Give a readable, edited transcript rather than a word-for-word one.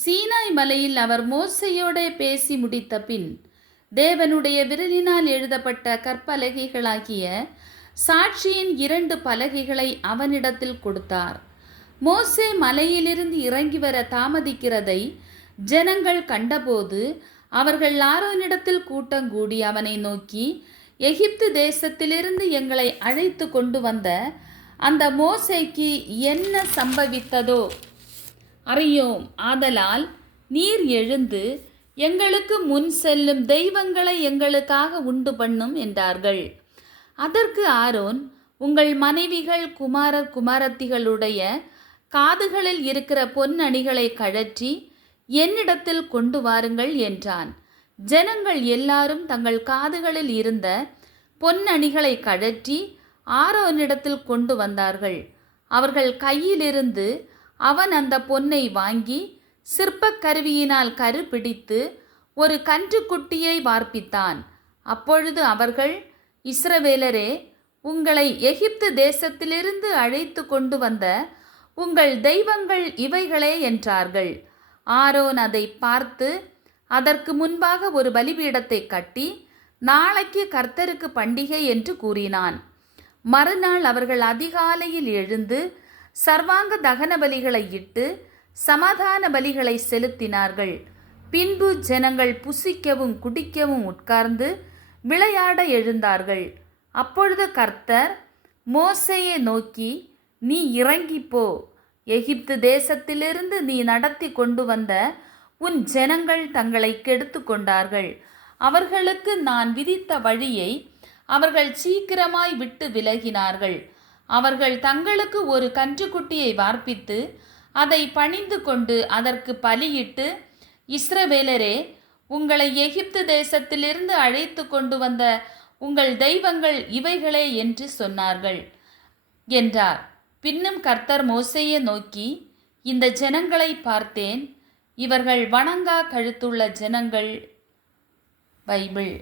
சீனாய் மலையில் அவர் மோசேயோடே பேசி முடித்த பின் தேவனுடைய விரலினால் எழுதப்பட்ட கற்பலகைகளாகிய சாட்சியின் 2 பலகைகளை அவனிடத்தில் கொடுத்தார். மோசே மலையிலிருந்து இறங்கி வர தாமதிக்கிறதை ஜனங்கள் கண்டபோது அவர்கள் ஆரோனிடத்தில் கூட்டங்கூடி அவனை நோக்கி, எகிப்து தேசத்திலிருந்து எங்களை அழைத்து கொண்டு வந்த அந்த மோசேக்கு என்ன சம்பவித்ததோ அறியோம். ஆதலால் நீர் எழுந்து எங்களுக்கு முன் செல்லும் தெய்வங்களை எங்களுக்காக உண்டு பண்ணும் என்றார்கள். அதற்கு ஆரோன், உங்கள் மனைவிகள் குமாரர் குமாரத்திகளுடைய காதுகளில் இருக்கிற பொன்னணிகளை கழற்றி என்னிடத்தில் கொண்டு வாருங்கள் என்றான். ஜனங்கள் எல்லாரும் தங்கள் காதுகளில் இருந்த பொன்னணிகளை கழற்றி ஆரோனிடத்தில் கொண்டு வந்தார்கள். அவர்கள் கையிலிருந்து அவன் அந்த பொன்னை வாங்கி சிற்பக் கருவியினால் கரு பிடித்து ஒரு கன்றுக்குட்டியை வார்ப்பித்தான். அப்பொழுது அவர்கள், இஸ்ரவேலரே, உங்களை எகிப்து தேசத்திலிருந்து அழைத்து கொண்டு வந்த உங்கள் தெய்வங்கள் இவைகளே என்றார்கள். ஆரோன் அதை பார்த்து அதற்கு முன்பாக ஒரு பலிபீடத்தை கட்டி, நாளைக்கு கர்த்தருக்கு பண்டிகை என்று கூறினான். மறுநாள் அவர்கள் அதிகாலையில் எழுந்து சர்வாங்க தகன பலிகளை இட்டு சமாதான பலிகளை செலுத்தினார்கள். பின்பு ஜனங்கள் புசிக்கவும் குடிக்கவும் உட்கார்ந்து விளையாட எழுந்தார்கள். அப்பொழுது கர்த்தர் மோசேயை நோக்கி, நீ இறங்கிப்போ, எகிப்து தேசத்திலிருந்து நீ நடத்தி கொண்டு வந்த உன் ஜனங்கள் தங்களை கெடுத்து கொண்டார்கள். அவர்களுக்கு நான் விதித்த வழியை அவர்கள் சீக்கிரமாய் விட்டு விலகினார்கள். அவர்கள் தங்களுக்கு ஒரு கன்றுக்குட்டியை வார்ப்பித்து அதை பணிந்து கொண்டு அதற்கு பலியிட்டு, இஸ்ரவேலரே, உங்களை எகிப்து தேசத்திலிருந்து அழைத்து கொண்டு வந்த உங்கள் தெய்வங்கள் இவைகளே என்று சொன்னார்கள் என்றார். பின்னும் கர்த்தர் மோசேயை நோக்கி, இந்த ஜனங்களை பார்த்தேன், இவர்கள் வணங்கா கழுத்துள்ள ஜனங்கள். பைபிள்.